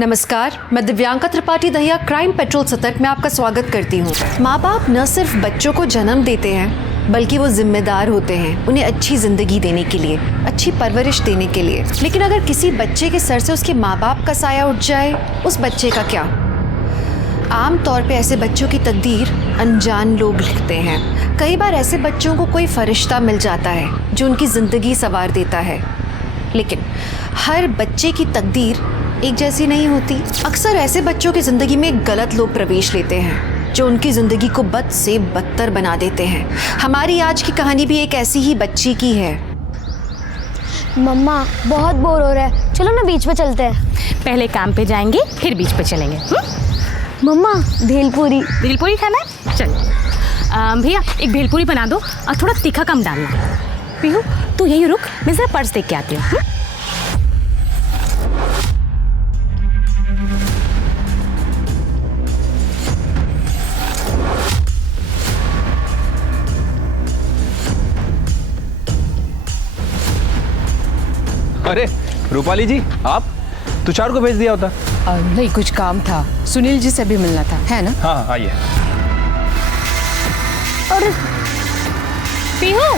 नमस्कार, मैं Divyanka Tripathi Dahiya crime petrol सतर्क में आपका स्वागत करती हूँ। माँ बाप न सिर्फ बच्चों को जन्म देते हैं बल्कि वो जिम्मेदार होते हैं उन्हें अच्छी जिंदगी देने के लिए, अच्छी परवरिश देने के लिए। लेकिन अगर किसी बच्चे के सर से उसके माँ बाप का साया उठ जाए, उस बच्चे का क्या? आम तौर पे ऐसे बच्चों की तकदीर अनजान लोग लिखते हैं। कई बार ऐसे बच्चों को कोई फरिश्ता मिल जाता है जो उनकी ज़िंदगी संवार देता है, लेकिन हर बच्चे की तकदीर एक जैसी नहीं होती। अक्सर ऐसे बच्चों की ज़िंदगी में गलत लोग प्रवेश लेते हैं जो उनकी ज़िंदगी को बद से बदतर बना देते हैं। हमारी आज की कहानी भी एक ऐसी ही बच्ची की है। मम्मा बहुत बोर हो रहा है, चलो ना बीच पे चलते हैं। पहले काम पे जाएंगे फिर बीच पे चलेंगे। मम्मा भेलपूरी खाना है? चल भैया एक भेलपूरी बना दो और थोड़ा तीखा कम डालना। पीहू तू यहीं रुक, मैं जरा पर्स देख के आती हूँ। अरे रूपाली जी, आप तुषार को भेज दिया होता। नहीं, कुछ काम था, सुनील जी से भी मिलना था, है ना? हाँ आइए। और पीहू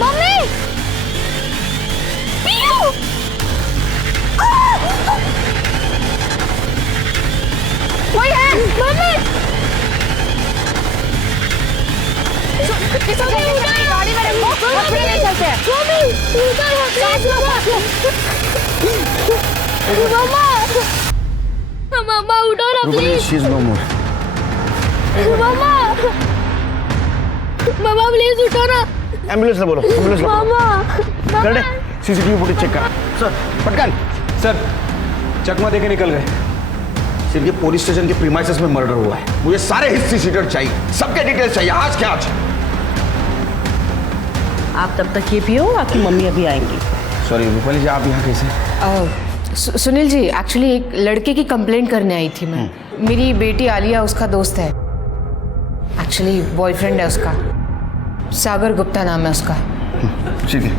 मम्मी पीहू वही है। मम्मी गाड़ी में रखो, चलते हैं। मम्मा उठो ना please. She is no more. मम्मा प्लीज उठो ना। एम्बुलेंस ले बोलो, एम्बुलेंस ले। मम्मा कर दे, सीसीटीवी फुटेज चेक कर। सर पटकन। सर चकमा देके निकल गए। सिर्फ ये पुलिस स्टेशन के प्रीमाइसेस में मर्डर हुआ है। मुझे सारे हिस्ट्री शीटर चाहिए, सबके डिटेल्स चाहिए, आज के आज। आप तब तक ये पियो, आपकी मम्मी अभी आएंगी। सॉरी रूपाली जी, आप यहाँ कैसे? सुनील जी, एक्चुअली एक लड़के की कंप्लेंट करने आई थी मैं। मेरी बेटी आलिया उसका दोस्त है, एक्चुअली बॉयफ्रेंड है उसका, सागर गुप्ता नाम है उसका। ठीक है।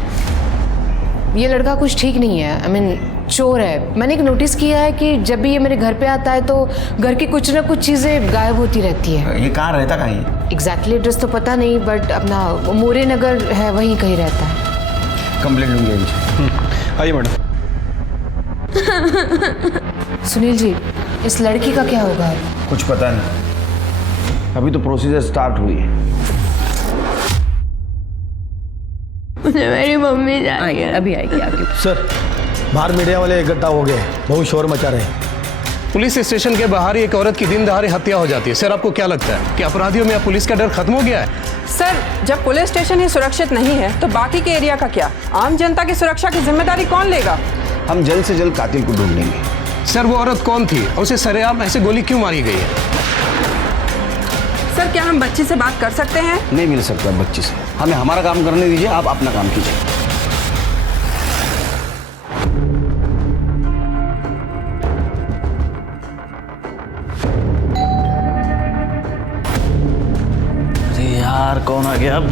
ये लड़का कुछ ठीक नहीं है, आई मीन चोर है। मैंने एक नोटिस किया है कि जब भी ये मेरे घर पे आता है तो घर की कुछ ना कुछ चीज़ें गायब होती रहती है। ये कहाँ रहता कहाँ है? एग्जैक्टली एड्रेस तो पता नहीं, बट अपना मोरे नगर है, वहीं कहीं रहता है। कंप्लेंट लूंगी इनसे। आइए मैडम। सुनील जी, इस लड़की का क्या होगा? कुछ पता नहीं, अभी तो प्रोसीजर स्टार्ट हुई है। मुझे मेरी मम्मी चाहिए। अभी आएगी आपकी। सर, बाहर मीडिया वाले इकट्ठा हो गए, बहुत शोर मचा रहे हैं। पुलिस स्टेशन के बाहर एक औरत की दिन दहाड़े हत्या हो जाती है। सर आपको क्या लगता है कि अपराधियों में अब पुलिस का डर खत्म हो गया है? सर, जब पुलिस स्टेशन ही सुरक्षित नहीं है तो बाकी के एरिया का क्या? आम जनता की सुरक्षा की जिम्मेदारी कौन लेगा? हम जल्द से जल्द कातिल को ढूंढेंगे। सर वो औरत कौन थी और उसे सरेआम ऐसे गोली क्यों मारी गई है? सर, क्या हम बच्ची से बात कर सकते हैं? नहीं मिल सकता बच्ची से, हमें हमारा काम करने दीजिए, आप अपना काम कीजिए। अरे यार, कौन आ गया अब?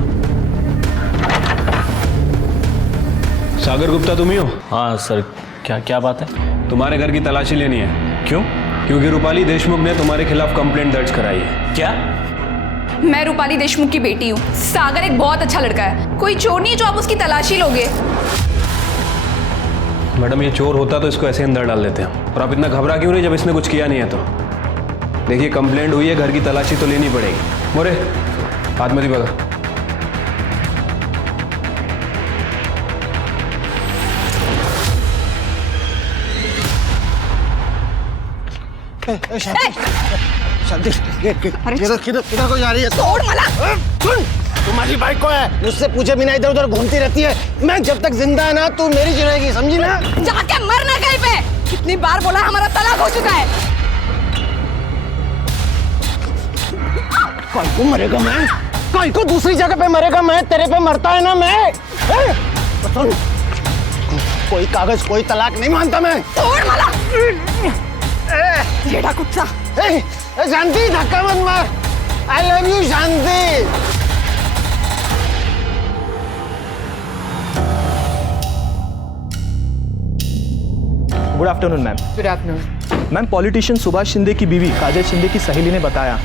सागर गुप्ता तुम ही हो? हाँ सर, क्या बात है? तुम्हारे घर की तलाशी लेनी है। क्यों? क्योंकि रूपाली देशमुख ने तुम्हारे खिलाफ कंप्लेंट दर्ज कराई है। क्या? मैं रूपाली देशमुख की बेटी हूँ। सागर एक बहुत अच्छा लड़का है, कोई चोर नहीं है जो आप उसकी तलाशी लोगे। मैडम ये चोर होता तो इसको ऐसे अंदर डाल देते हैं। और आप इतना घबरा क्यों रही जब इसने कुछ किया नहीं है तो? देखिए कंप्लेंट हुई है, घर की तलाशी तो लेनी पड़ेगी। मोरे हाथ में भगा। शांति, किधर को जा रही है? तोड़ मला। तुम्हारी बाइक को है, मुझसे पूछे बिना इधर उधर घूमती रहती है। मैं जब तक जिंदा है ना, तू मेरी जिंदगी, समझी ना? जाके मरना कहीं पे। कितनी बार बोला, हमारा तलाक हो चुका है। कल को मरेगा मैं, कल को दूसरी जगह पे मरेगा मैं, तेरे पे मरता है ना मैं। तो सुन, कोई कागज कोई तलाक नहीं मानता मैं। तोड़ मला। जेड़ा कुत्ता। शांति, धक्का मत मार। I love you Shanti. Good afternoon ma'am. Good afternoon. Ma'am, politician Subhash Shinde की बीवी काजल शिंदे की सहेली ने बताया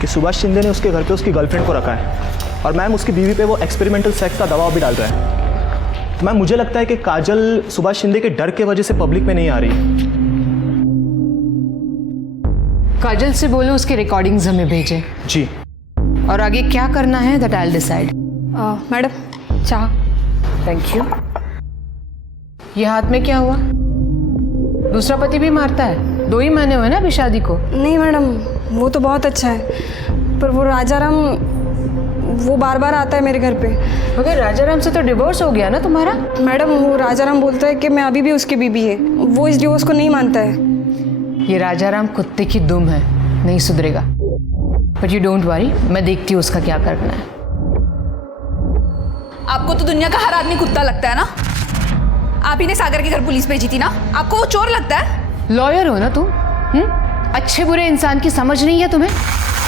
कि सुभाष शिंदे ने उसके घर पे उसकी गर्लफ्रेंड को रखा है और मैम उसकी बीवी पे वो एक्सपेरिमेंटल सेक्स का दबाव भी डाल रहा है। मैम, मुझे लगता है कि काजल सुभाष शिंदे के डर के वजह से पब्लिक में नहीं आ रही। काजल से बोलो उसके रिकॉर्डिंग्स हमें भेजे। जी। और आगे क्या करना है that I will decide. Madam चाह। Thank you. ये हाथ में क्या हुआ? दूसरा पति भी मारता है? 2 ही महीने हुए ना अभी शादी को। नहीं मैडम, वो तो बहुत अच्छा है, पर वो राजाराम वो बार बार आता है मेरे घर पे। मगर राजाराम से तो डिवोर्स हो गया ना तुम्हारा? मैडम वो राजाराम बोलता है कि मैं अभी भी उसकी बीबी है, वो इस डिवोर्स को नहीं मानता है। ये राजाराम कुत्ते की दुम है, नहीं सुधरेगा। बट यू डोंट वरी, मैं देखती हूँ उसका क्या करना है। आपको तो दुनिया का हर आदमी कुत्ता लगता है ना। आप ही ने सागर के घर पुलिस भेजी थी ना, आपको वो चोर लगता है? लॉयर हो ना तुम? अच्छे बुरे इंसान की समझ नहीं है तुम्हें?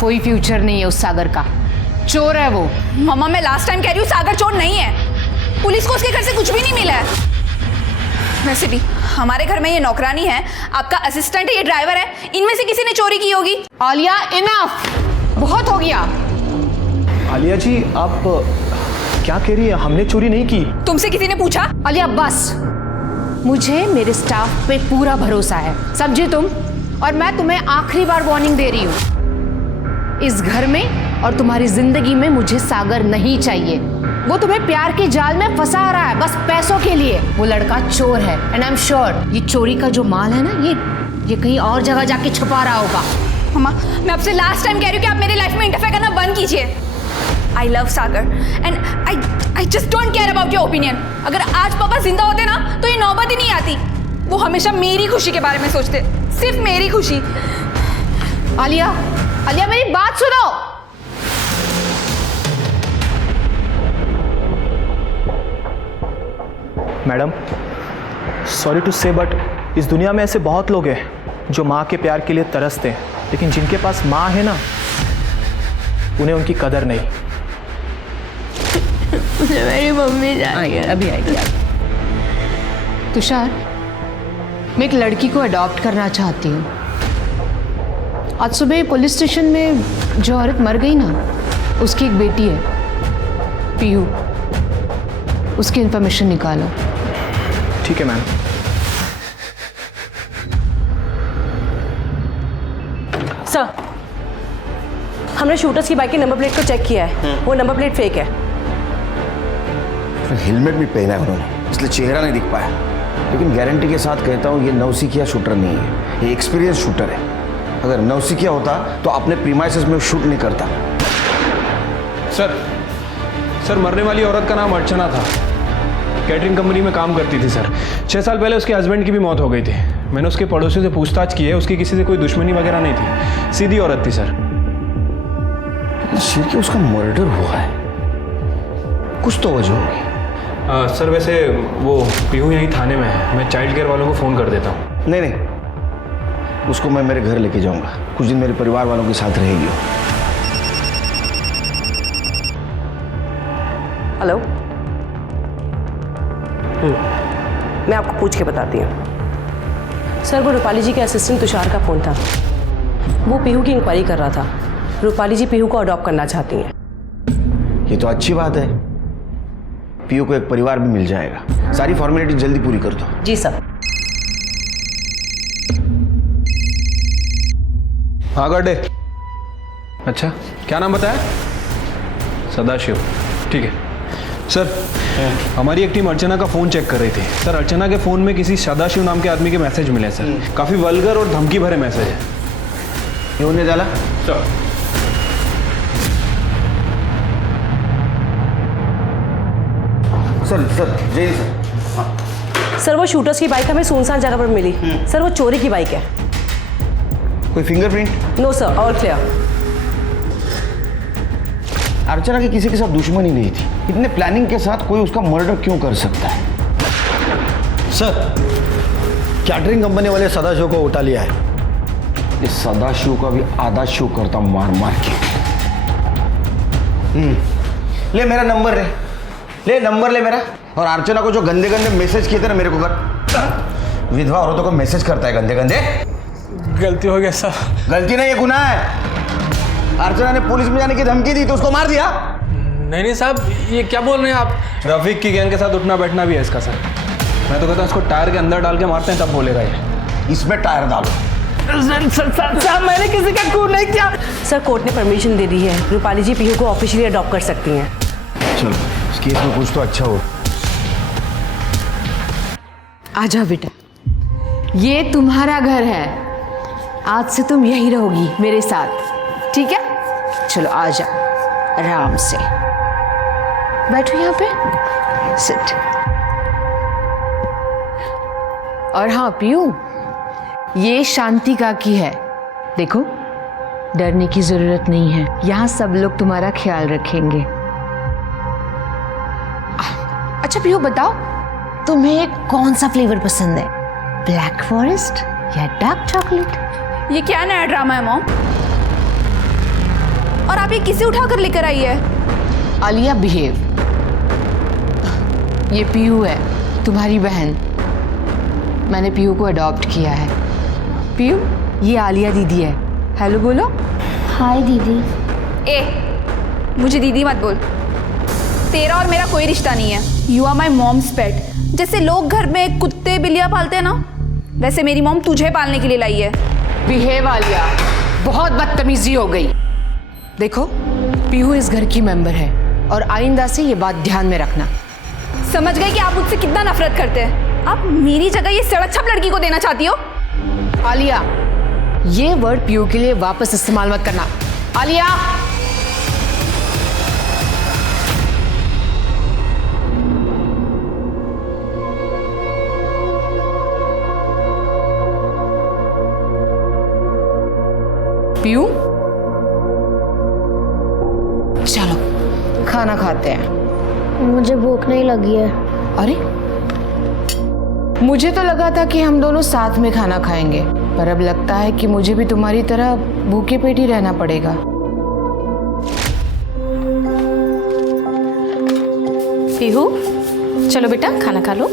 कोई फ्यूचर नहीं है उस सागर का, चोर है वो। मम्मा मैं लास्ट टाइम कह रही हूँ सागर चोर नहीं है। पुलिस को उसके घर से कुछ भी नहीं मिला है। वैसे भी हमारे घर में ये नौकरानी है, आपका असिस्टेंट है, ये ड्राइवर है, इनमें से किसी ने चोरी की होगी। आलिया इनफ, बहुत हो गया। आलिया जी आप क्या कह रही है? हमने चोरी नहीं की। तुमसे किसी ने पूछा? आलिया बस, मुझे मेरे स्टाफ पे पूरा भरोसा है, समझी तुम? और मैं तुम्हें आखिरी बार वार्निंग दे रही हूँ, इस घर में और तुम्हारी जिंदगी में मुझे सागर नहीं चाहिए। वो तुम्हें प्यार के जाल में फंसा रहा है बस पैसों के लिए। वो लड़का चोर है एंड आई एम श्योर ये चोरी का जो माल है ना, ये कहीं और जगह जाके छुपा रहा होगा। मम्मा मैं आपसे लास्ट टाइम कह रही हूँ कि आप मेरे लाइफ में इंटरफेयर करना बंद कीजिए। I love Sagar and I just don't care about your opinion. अगर आज पापा जिंदा होते ना तो ये नौबत ही नहीं आती। वो हमेशा मेरी खुशी के बारे में सोचते, सिर्फ मेरी खुशी। आलिया, आलिया मेरी बात सुनो। मैडम, सॉरी टू से बट इस दुनिया में ऐसे बहुत लोग हैं जो माँ के प्यार के लिए तरसते हैं, लेकिन जिनके पास माँ है ना, उन्हें उनकी कदर नहीं। मुझे मेरी मम्मी चाहिए। अभी आएगी। तुषार, मैं एक लड़की को अडॉप्ट करना चाहती हूँ। आज सुबह पुलिस स्टेशन में जो औरत मर गई ना, उसकी एक बेटी है पीहू, उसकी इंफॉर्मेशन निकालो। ठीक है मैम। सर, हमने शूटर्स की बाइक की नंबर प्लेट को चेक किया है, वो नंबर प्लेट फेक है। हेलमेट भी पहना है उन्होंने, इसलिए चेहरा नहीं दिख पाया, लेकिन गारंटी के साथ कहता हूँ ये नौसिखिया शूटर नहीं है, ये एक्सपीरियंस शूटर है। अगर नौसिखिया होता तो अपने प्रीमाइसेस में शूट नहीं करता। सर मरने वाली औरत का नाम अर्चना था, कैटरिंग कंपनी में काम करती थी सर। 6 साल पहले उसके हस्बैंड की भी मौत हो गई थी। मैंने उसके पड़ोसियों से पूछताछ की है, उसकी किसी से कोई दुश्मनी वगैरह नहीं थी, सीधी औरत थी सर। शिर के उसका मर्डर हुआ है, कुछ तो वजह होगी। सर वैसे वो पीहू यहीं थाने में है, मैं चाइल्ड केयर वालों को फ़ोन कर देता हूँ। नहीं, उसको मैं मेरे घर लेके जाऊंगा, कुछ दिन मेरे परिवार वालों के साथ रहेगी। हेलो, मैं आपको पूछ के बताती हूँ। सर वो रूपाली जी के असिस्टेंट तुषार का फ़ोन था, वो पीहू की इंक्वायरी कर रहा था। रूपाली जी पीहू को अडॉप्ट करना चाहती हैं। ये तो अच्छी बात है, पीहू को एक परिवार भी मिल जाएगा। सारी फॉर्मेलिटी जल्दी पूरी कर दो। जी सर। हाँ गड्ढे। अच्छा क्या नाम बताया? सदाशिव। ठीक है सर, हमारी एक टीम अर्चना का फ़ोन चेक कर रही थी सर। अर्चना के फ़ोन में किसी सदाशिव नाम के आदमी के मैसेज मिले सर, काफ़ी वल्गर और धमकी भरे मैसेज है। ये उन्हें डाला सर जय सर। सर वो शूटर्स की बाइक हमें सुनसान जगह पर मिली। सर वो चोरी की बाइक है। कोई fingerprint? No sir, all clear. Archana की किसी के साथ दुश्मनी नहीं थी, इतने प्लानिंग के साथ कोई उसका मर्डर क्यों कर सकता है? सर, कैटरिंग कंपनी वाले सदाशिव को उठा लिया है। इस सदाशिव का भी आधा शो करता हूं मार मार के। ले मेरा नंबर ले नंबर ले मेरा। और अर्चना को जो गंदे गंदे मैसेज किए थे ना मेरे को कर। विधवा औरतों को मैसेज करता है गंदे गंदे। गलती हो गया सर। गलती नहीं, ये गुनाह है। अर्चना ने पुलिस में जाने की धमकी दी तो उसको मार दिया। नहीं साहब, ये क्या बोल रहे हैं आप? रफीक की गैंग के साथ उठना बैठना भी है इसका सर। मैं तो कहता हूँ इसको टायर के अंदर डाल के मारते हैं, तब बोलेगा ये। इसमें टायर डालो। सर मैंने किसी का खून नहीं किया। सर कोर्ट ने परमिशन दे दी है, रूपाली जी पीहू को ऑफिशियली अडॉप्ट कर सकती हैं। चलो इस केस में कुछ तो अच्छा हो। आ जाओ बेटा, ये तुम्हारा घर है, आज से तुम यहीं रहोगी मेरे साथ, ठीक है? चलो आ जाओ आराम से, बैठो यहाँ पे, सिट। और हाँ पीयू, ये शांति काकी है, देखो डरने की जरूरत नहीं है, यहाँ सब लोग तुम्हारा ख्याल रखेंगे। अच्छा पीयू बताओ, तुम्हें कौन सा फ्लेवर पसंद है, ब्लैक फॉरेस्ट या डार्क चॉकलेट? ये क्या नया ड्रामा है मॉम? और आप ये किसे उठा कर लेकर आई है? आलिया बिहेव। ये पीयू है, तुम्हारी बहन। मैंने पीयू को अडॉप्ट किया है। पीयू, ये आलिया दीदी है। हेलो बोलो। हाय दीदी। ए, मुझे दीदी मत बोल। तेरा और मेरा कोई रिश्ता नहीं है। यू आर माई मॉम्स पेट। जैसे लोग घर में कुत्ते बिल्लियाँ पालते हैं ना, वैसे मेरी मॉम तुझे पालने के लिए लाई है। बिहेव आलिया, बहुत बदतमीजी हो गई। देखो पीहू इस घर की मेंबर है और आइंदा से ये बात ध्यान में रखना। समझ गए कि आप मुझसे कितना नफरत करते हैं। आप मेरी जगह ये सड़क छप लड़की को देना चाहती हो? आलिया, ये वर्ड पीयू के लिए वापस इस्तेमाल मत करना। आलिया, पीयू चलो खाना खाते हैं। मुझे भूख नहीं लगी है। अरे मुझे तो लगा था कि हम दोनों साथ में खाना खाएंगे, पर अब लगता है कि मुझे भी तुम्हारी तरह भूखे पेट ही रहना पड़ेगा। पीहू चलो बेटा खाना खा लो।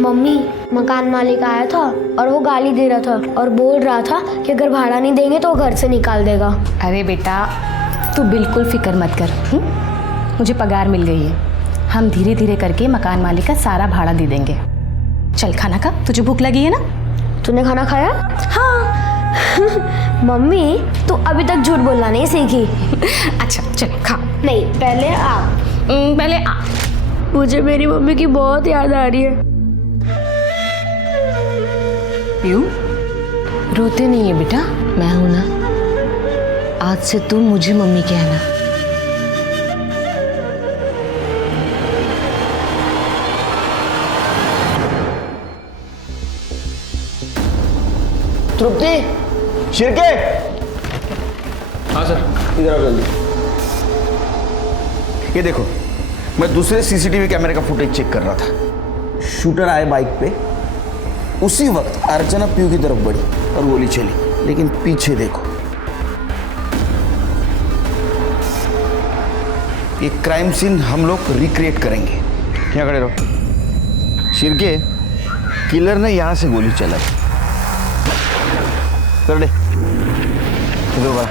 मम्मी, मकान मालिक आया था और वो गाली दे रहा था और बोल रहा था कि अगर भाड़ा नहीं देंगे तो वो घर से निकाल देगा। अरे बेटा तू बिल्कुल फिक्र मत कर। मुझे पगार मिल गई है, हम धीरे धीरे करके मकान मालिक का सारा भाड़ा दे देंगे। चल खाना खा, तुझे भूख लगी है ना? तूने खाना खाया? हाँ। मम्मी तू अभी तक झूठ बोलना नहीं सीखी। अच्छा चल खा। नहीं, पहले आप। पहले आ। मुझे मेरी मम्मी की बहुत याद आ रही है। पीयू रोते नहीं है बेटा, मैं हूं ना, आज से तुम मुझे मम्मी कहना। तृप्ति, शिरके। हाँ सर। इधर आओ जल्दी। ये देखो, मैं दूसरे सीसीटीवी कैमरे का फुटेज चेक कर रहा था। शूटर आए बाइक पे, उसी वक्त अर्चना पीयू की तरफ बढ़ी और गोली चली, लेकिन पीछे देखो। ये क्राइम सीन हम लोग रिक्रिएट करेंगे। यहाँ खड़े रहो। शिरके, किलर ने यहाँ से गोली चलाई। कर दे। इधर बड़ा।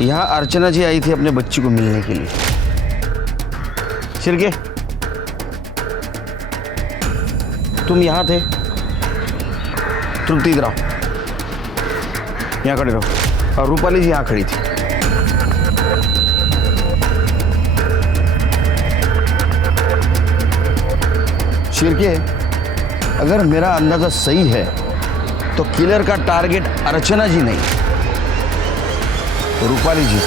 यहाँ अर्चना जी आई थी अपने बच्ची को मिलने के लिए। शिरके, तुम यहाँ थे। तृप्ति इधर आओ, यहाँ खड़े रहो। और रूपाली जी यहाँ खड़ी थी। शिरके, अगर मेरा अंदाजा सही है तो किलर का टारगेट अर्चना जी नहीं, रूपाली जी।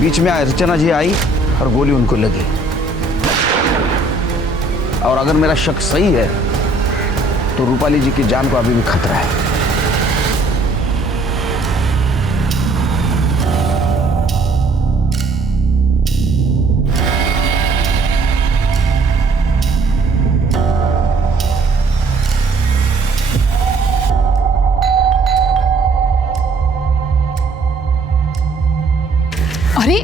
बीच में अर्चना जी आई और गोली उनको लगी। और अगर मेरा शक सही है तो रूपाली जी की जान को अभी भी खतरा है। अरे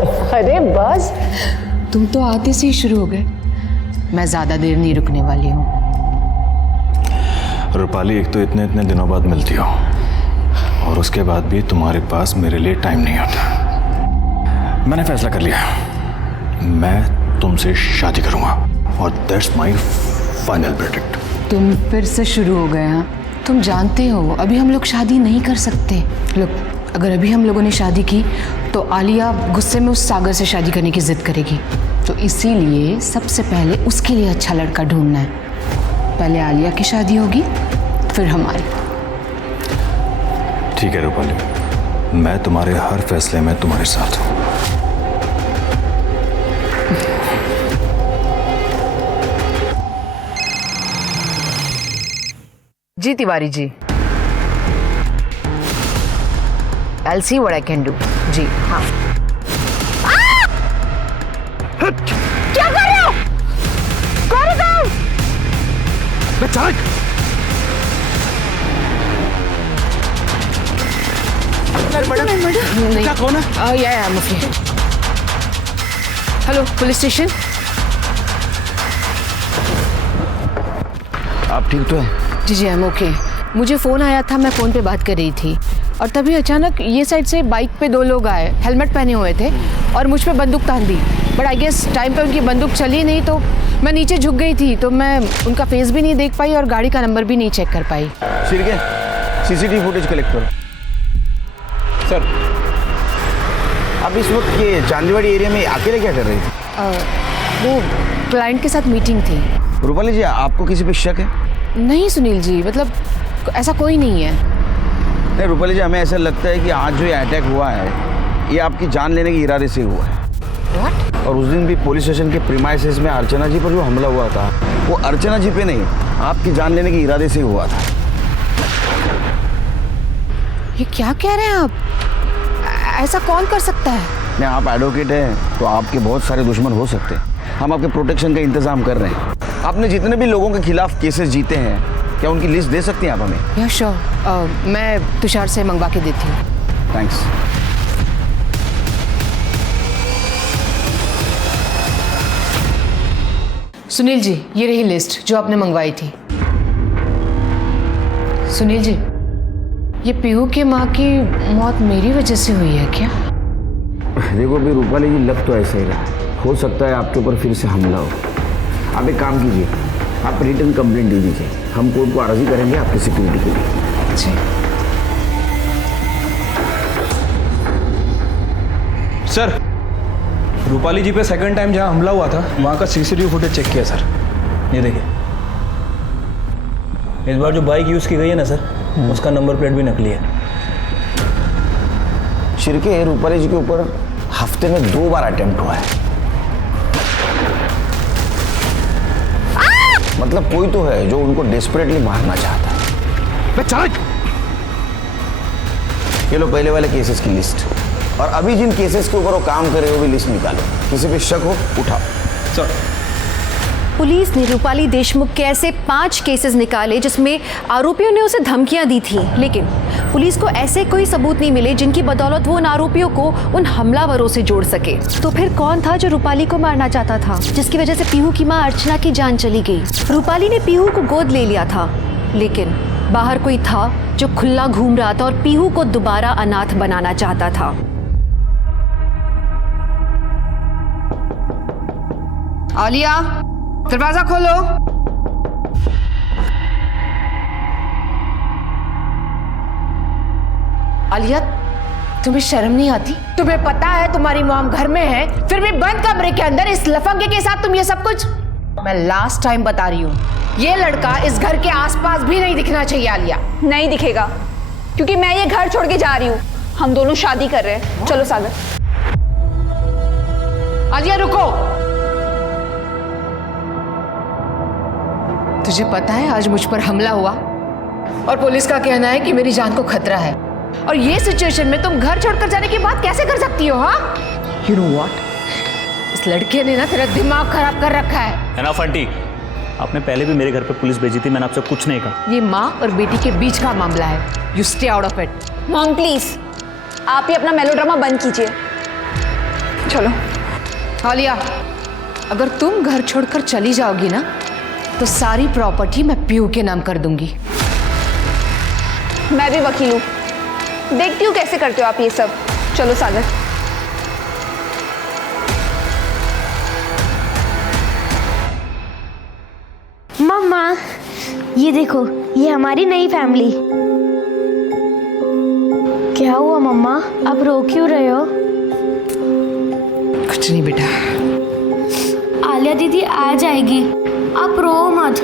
अरे बस, तुम तो आते से ही शुरू हो गए। मैं ज्यादा देर नहीं रुकने वाली हूँ। रूपाली, एक तो इतने इतने दिनों बाद मिलती हो और उसके बाद भी तुम्हारे पास मेरे लिए टाइम नहीं होता। मैंने फैसला कर लिया, मैं तुमसे शादी करूंगा और दैट्स माय फाइनल वर्डिक्ट। तुम फिर से शुरू हो गए। हाँ, तुम जानते हो अभी हम लोग शादी नहीं कर सकते। लोग, अगर अभी हम लोगों ने शादी की तो आलिया गुस्से में उस सागर से शादी करने की जिद करेगी। तो इसीलिए सबसे पहले उसके लिए अच्छा लड़का ढूंढना है। पहले आलिया की शादी होगी, फिर हमारी। ठीक है रूपाली, मैं तुम्हारे हर फैसले में तुम्हारे साथ हूँ। जी Tiwari ji, I'll see what I can do। जी हाँ। क्या कर रहे हो? कौन है? क्या कौन है? या मुझे। Hello police station. आप ठीक तो हैं? जी आई एम ओके। मुझे फ़ोन आया था, मैं फ़ोन पे बात कर रही थी और तभी अचानक ये साइड से बाइक पे 2 लोग आए, हेलमेट पहने हुए थे और मुझ पे बंदूक तान दी। बट आई गेस टाइम पे उनकी बंदूक चली नहीं, तो मैं नीचे झुक गई थी, तो मैं उनका फेस भी नहीं देख पाई और गाड़ी का नंबर भी नहीं चेक कर पाई। शिर्के, सीसीटीवी फुटेज कलेक्ट करो। सर, आप इस वक्त ये चांदीवाड़ी एरिया में अकेले क्या कर रही थी? वो क्लाइंट के साथ मीटिंग थी। रूपाली जी, आपको किसी पे शक है? नहीं सुनील जी, मतलब ऐसा कोई नहीं है। नहीं रूपाली जी, हमें ऐसा लगता है कि आज जो ये अटैक हुआ है ये आपकी जान लेने के इरादे से हुआ है। What? और उस दिन भी पुलिस स्टेशन के प्रीमाइसेस में अर्चना जी पर जो हमला हुआ था वो अर्चना जी पे नहीं, आपकी जान लेने के इरादे से हुआ था। ये क्या कह रहे हैं आप? ऐसा कौन कर सकता है? नहीं, आप एडवोकेट हैं तो आपके बहुत सारे दुश्मन हो सकते हैं। हम आपके प्रोटेक्शन का इंतजाम कर रहे हैं। आपने जितने भी लोगों के खिलाफ केसेस जीते हैं, क्या उनकी लिस्ट दे सकती हैं आप हमें? या श्योर, मैं तुषार से मंगवा के देती हूँ। थैंक्स। सुनील जी, ये रही लिस्ट जो आपने मंगवाई थी। सुनील जी, ये पीहू की माँ की मौत मेरी वजह से हुई है क्या? देखो भी रूपाली जी, लग तो ऐसा ही रहा। हो सकता है आपके ऊपर फिर से हमला हो। आप एक काम कीजिए, आप रिटर्न कंप्लेंट दे दीजिए, हम कोर्ट को अर्जी करेंगे आपकी सिक्योरिटी के लिए। जी सर, रूपाली जी पे सेकंड टाइम जहाँ हमला हुआ था वहाँ का सीसीटीवी फुटेज चेक किया सर। ये देखिए, इस बार जो बाइक यूज़ की गई है ना सर, उसका नंबर प्लेट भी नकली है। शिर्के, रूपाली जी के ऊपर हफ्ते में 2 बार अटेम्प्ट हुआ है। मतलब कोई तो है जो उनको डेस्परेटली मारना चाहता है। ये लो पहले वाले केसेस की लिस्ट, और अभी जिन केसेस के ऊपर वो काम कर रहे हो भी लिस्ट निकालो। किसी पे शक हो उठाओ। सर, पुलिस ने रूपाली देशमुख के ऐसे 5 केसेस निकाले जिसमें आरोपियों ने उसे धमकियां दी थी, लेकिन पुलिस को ऐसे कोई सबूत नहीं मिले जिनकी बदौलत वो उन आरोपियों को उन हमलावरों से जोड़ सके। तो फिर कौन था जो रूपाली को मारना चाहता था, जिसकी वजह से पीहू की मां अर्चना की जान चली गई? रूपाली ने पीहू को गोद ले लिया था, लेकिन बाहर कोई था जो खुला घूम रहा था और पीहू को दोबारा अनाथ बनाना चाहता था। आलिया, दरवाजा खोलो। आलिया, तुम्हें शर्म नहीं आती? तुम्हें पता है तुम्हारी मॉम घर में है, फिर भी बंद कमरे के अंदर इस लफंगे के साथ तुम ये सब कुछ। मैं लास्ट टाइम बता रही हूँ, ये लड़का इस घर के आसपास भी नहीं दिखना चाहिए। आलिया, नहीं दिखेगा, क्योंकि मैं ये घर छोड़ के जा रही हूँ। हम दोनों शादी कर रहे हैं। चलो सागर। आलिया रुको। तुझे पता है आज मुझ पर हमला हुआ और पुलिस का कहना है कि मेरी जान को खतरा है, और ये सिचुएशन में तुम घर छोड़कर जाने की बात कैसे कर सकती हो? हाँ, You know what? इस लड़के ने ना तेरा दिमाग खराब कर रखा है। ना फंटी, आपने पहले भी मेरे घर पे पुलिस भेजी थी, मैंने आपसे कुछ नहीं कहा। ये माँ और बेटी के बीच का मामला है। You stay out of it. Mom please, आप ही अपना मेलोड्रामा बंद कीजिए। चलो आलिया, अगर तुम घर छोड़कर चली जाओगी ना तो सारी प्रॉपर्टी मैं पीयू के नाम कर दूंगी। मैं भी वकील हूँ, देखती हूँ कैसे करते हो आप ये सब। चलो सागर। मम्मा ये देखो, ये हमारी नई फैमिली। क्या हुआ मम्मा, आप रो क्यों रहे हो? कुछ नहीं बेटा। आलिया दीदी आ जाएगी, आप रो मत।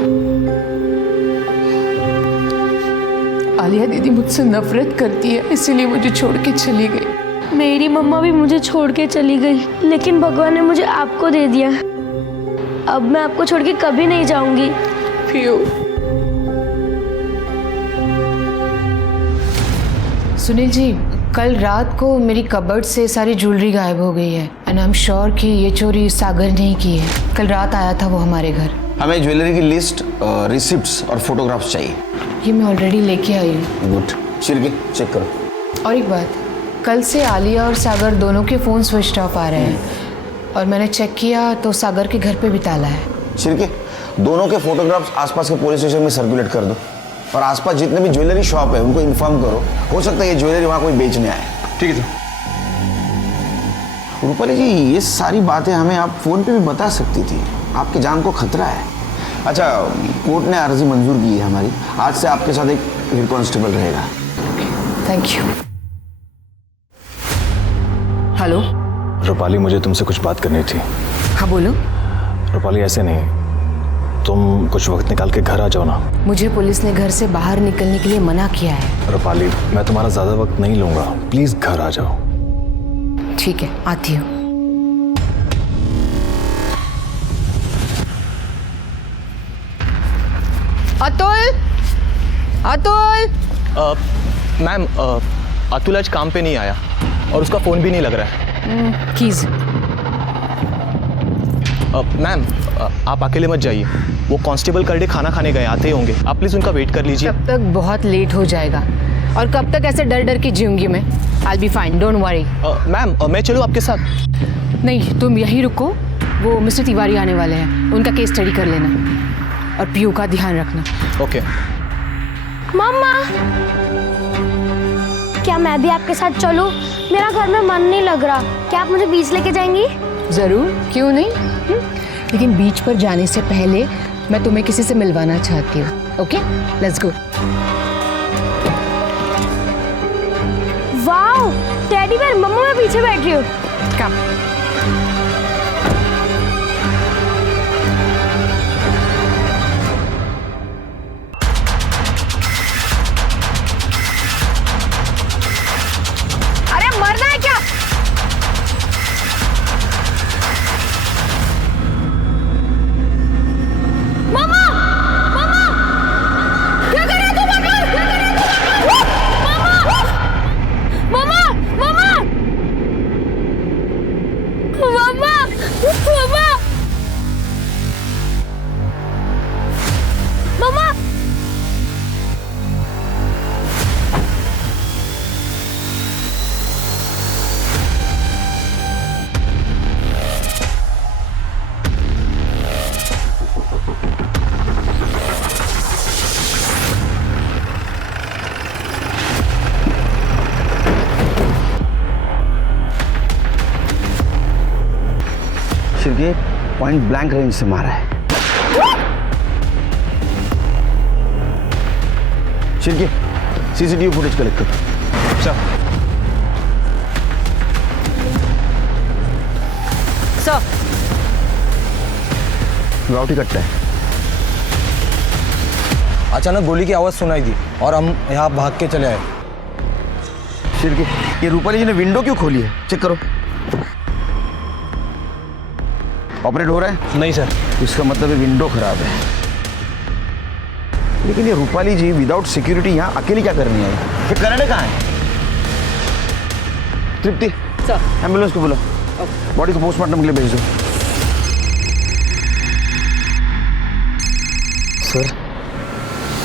आलिया दीदी मुझसे नफरत करती है, इसीलिए मुझे छोड़ के चली गई। मेरी मम्मा भी मुझे छोड़ के चली गई, लेकिन भगवान ने मुझे आपको दे दिया। अब मैं आपको छोड़ के कभी नहीं जाऊंगी। पीयू, सुनील जी, कल रात को मेरी कबर्ड से सारी ज्वेलरी गायब हो गई है एंड आई एम श्योर कि ये चोरी सागर ने ही की है। कल रात आया था वो हमारे घर। हमें ज्वेलरी की लिस्ट, रिसिप्ट्स और फोटोग्राफ्स चाहिए। ये मैं ऑलरेडी लेके आई हूँ। गुड, शिरके चेक करो। और एक बात, कल से आलिया और सागर दोनों के फ़ोन स्विच ऑफ आ रहे हैं और मैंने चेक किया तो सागर के घर पे भी ताला है। शिरके, दोनों के फोटोग्राफ्स आसपास के पुलिस स्टेशन में सर्कुलेट कर दो और आसपास जितने भी ज्वेलरी शॉप है उनको इन्फॉर्म करो। हो सकता है ये ज्वेलरी वहाँ कोई बेचने आए। ठीक है सर। रूपाली जी, ये सारी बातें हमें आप फ़ोन पे भी बता सकती थी, आपकी जान को खतरा है। अच्छा, कोर्ट ने अर्जी मंजूर की है हमारी, आज से आपके साथ एक हेड कांस्टेबल रहेगा। Thank you. हेलो रूपाली, मुझे तुमसे कुछ बात करनी थी। हाँ बोलो। रूपाली, ऐसे नहीं, तुम कुछ वक्त निकाल के घर आ जाओ ना। मुझे पुलिस ने घर से बाहर निकलने के लिए मना किया है। रूपाली, मैं तुम्हारा ज़्यादा वक्त नहीं लूँगा, प्लीज़ घर आ जाओ। ठीक है, आती हूँ। अतुल, अतुल। मैम, अतुल आज काम पे नहीं आया और उसका फ़ोन भी नहीं लग रहा है। कीज। मैम, आप अकेले मत जाइए, वो कांस्टेबल करडे खाना खाने गए, आते ही होंगे। आप प्लीज़ उनका वेट कर लीजिए। तब तक बहुत लेट हो जाएगा और कब तक ऐसे डर डर के जीऊंगी मैं। I'll be fine, don't worry। Ma'am, मैं चलूँ आपके साथ? नहीं, तुम यहीं रुको, वो मिस्टर तिवारी आने वाले हैं, उनका केस स्टडी कर लेना और पीयू का ध्यान रखना। ओके। मम्मा, क्या मैं भी आपके साथ चलूं? मेरा घर में मन नहीं लग रहा, क्या आप मुझे बीच लेके जाएंगी? ज़रूर, क्यों नहीं। लेकिन बीच पर जाने से पहले मैं तुम्हें किसी से मिलवाना चाहती हूँ। Okay, let's go. Wow, teddy bear. मम्मा, मैं पीछे बैठ रही हूँ। कम। अरे मरना है क्या? मामा, मामा, क्या कर रहे हो तुम? मामा, मामा, मामा, मामा, मामा। शिरके, पॉइंट ब्लैंक रेंज से मारा है। शिरके, सीसीटीवी फुटेज कलेक्ट करो। सर। राउटी कट्टा है। अचानक गोली की आवाज़ सुनाई दी और हम यहाँ भाग के चले आए। शिरके, ये रूपाली जी ने विंडो क्यों खोली है? चेक करो। ऑपरेट हो रहा है? नहीं सर। इसका मतलब है विंडो खराब है। लेकिन ये रूपाली जी विदाउट सिक्योरिटी यहाँ अकेली क्या करनी है? ये कनाडा कहाँ है? तृप्ति, एम्बुलेंस को बोलो, बॉडी को पोस्टमार्टम के लिए भेज दो। सर।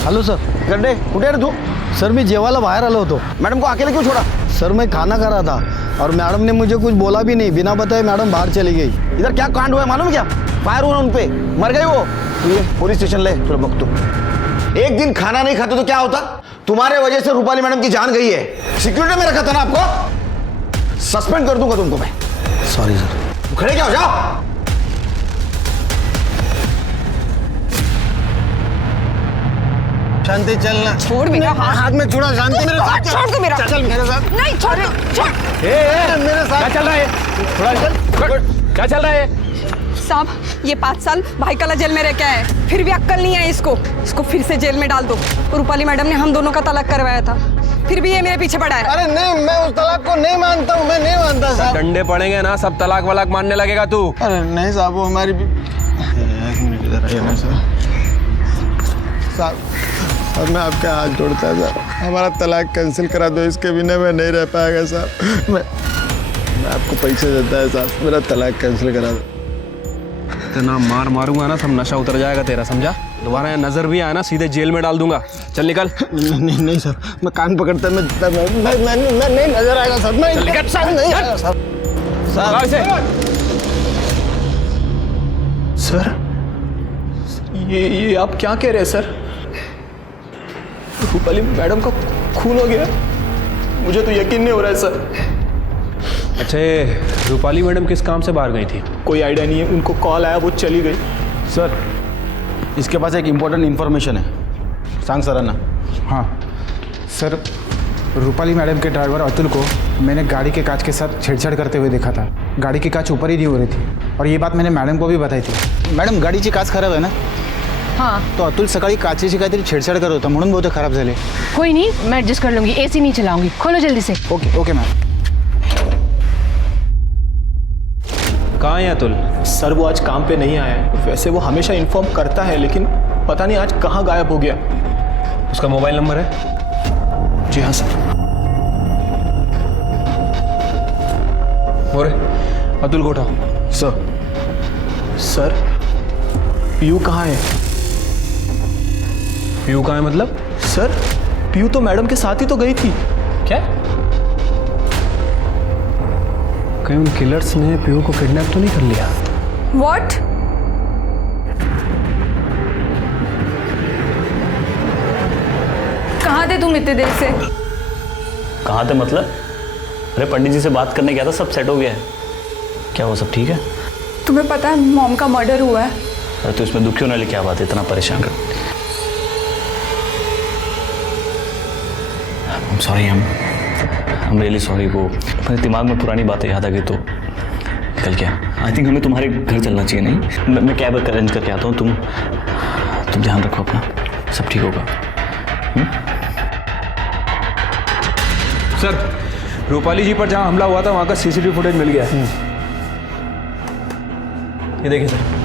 Hello sir. गड्डे, कुठे आहे रे तू? सर, मी जेवायला बाहेर आलो होतो। मॅडम को अकेले क्यों छोड़ा? सर मैं खाना खा रहा था और मैडम ने मुझे कुछ बोला भी नहीं, बिना बताए मैडम बाहर चली गई। इधर क्या कांड हुआ है मालूम है क्या? फायर हुआ उन पे, मर गए वो। तो ये पुलिस स्टेशन ले थोड़ा वक्त। एक दिन खाना नहीं खाते तो क्या होता? तुम्हारे वजह से रूपाली मैडम की जान गई है। सिक्योरिटी में रखा था ना आपको, सस्पेंड कर दूंगा तुमको मैं। Sorry sir. खड़े क्या हो जाओ। शांति चलना। छोड़ मेरा हाथ में छुड़ा। शांति मेरे साथ छोड़ दो मेरा। चल मेरे साथ। नहीं छोड़ छोड़। मेरे साथ। क्या चल रहा है? थोड़ा क्या चल रहा है? साहब ये 5 साल भाईकला जेल में रह के आए, फिर भी अक्ल नहीं है इसको फिर से जेल में डाल दो। रूपाली मैडम ने हम दोनों का तलाक करवाया था, फिर भी ये मेरे पीछे पड़ा है। अरे नहीं, मैं उस तलाक को नहीं मानता हूँ, मैं नहीं मानता साहब। डंडे पड़ेंगे ना, सब तलाक वलाक मानने लगेगा तू। अरे नहीं साहब, वो हमारी भी। एक मिनट इधर आइए ना साहब। अब मैं आपके हाथ जोड़ता है साहब, हमारा तलाक कैंसिल करा दो, इसके बिना मैं नहीं रह पाएगा साहब। मैं आपको पैसे देता है साहब, मेरा तलाक कैंसिल करा दो। इतना मार मारूंगा ना, सब नशा उतर जाएगा तेरा, समझा? दोबारा यहाँ नजर भी आया ना, सीधे जेल में डाल दूंगा। चल निकल। नहीं सर, मैं कान पकड़ता मैं नहीं नजर आएगा सर। मैं नहीं आएगा साहब। सर ये आप क्या कह रहे हैं सर? रूपाली मैडम का खून हो गया? मुझे तो यकीन नहीं हो रहा है सर। अच्छा, रूपाली मैडम किस काम से बाहर गई थी? कोई आइडिया नहीं है, उनको कॉल आया, वो चली गई। सर इसके पास एक इम्पोर्टेंट इन्फॉर्मेशन है। सांग सर ना। हाँ सर, रूपाली मैडम के ड्राइवर अतुल को मैंने गाड़ी के कांच के साथ छेड़छाड़ करते हुए देखा था। गाड़ी की कांच ऊपर ही नहीं हो रही थी और ये बात मैंने मॅडम को भी बताई थी। मॅडम गाडीची काच खराब आहे ना? हाँ तो अतुल सकाळी काचेची काहीतरी छेडछाड करत होता म्हणून बहुतेक खराब झाले। कोई नहीं, मैं एडजस्ट कर लूंगी। एसी नहीं चलाऊंगी, खोलो जल्दी से। Okay okay ma'am. कहाँ है अतुल? सर वो आज काम पे नहीं आया है। वैसे वो हमेशा इन्फॉर्म करता है, लेकिन पता नहीं आज कहाँ गायब हो गया। उसका मोबाइल नंबर है? जी हाँ सर। और अतुल को उठाओ। सर पीयू कहाँ है? पीयू कहाँ है मतलब? सर पीयू तो मैडम के साथ ही तो गई थी। क्या? कहीं उन किलर्स ने पीयू को किडनैप तो नहीं कर लिया? What? कहाँ थे तुम इतने देर से? कहाँ थे मतलब? अरे पंडित जी से बात करने गया था, सब सेट हो गया है। क्या वो सब ठीक है? तुम्हें पता है मॉम का मर्डर हुआ है? अरे तो इसमें दुखी होने वाली क्या बात है, इतना परेशान कर। सॉरी, हम रियली सॉरी। वो मेरे दिमाग में पुरानी बातें याद आ गई तो निकल गया। आई थिंक हमें तुम्हारे घर चलना चाहिए। नहीं, मैं कैब अरेंज करके आता हूँ। तुम ध्यान रखो अपना, सब ठीक होगा। सर रूपाली जी पर जहाँ हमला हुआ था वहाँ का सीसीटीवी फुटेज मिल गया है। ये देखिए सर।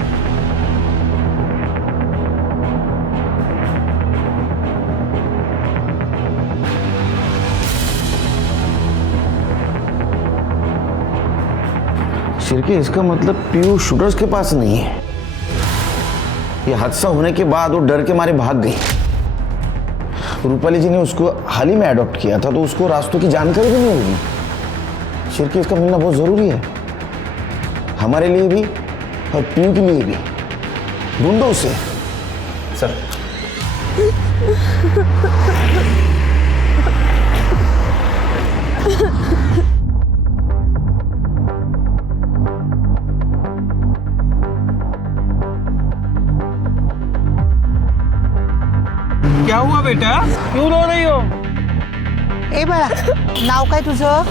शिरके, इसका मतलब पीयू शूटर्स के पास नहीं है। ये हादसा होने के बाद वो डर के मारे भाग गई। रूपाली जी ने उसको हाल ही में अडॉप्ट किया था, तो उसको रास्तों की जानकारी भी नहीं होगी। शिरके, इसका मिलना बहुत जरूरी है, हमारे लिए भी और पीयू के लिए भी। ढूंढो उसे। सर क्या हुआ बेटा, क्यों रो रही हो? ए बाळा, नाव काय तुझं?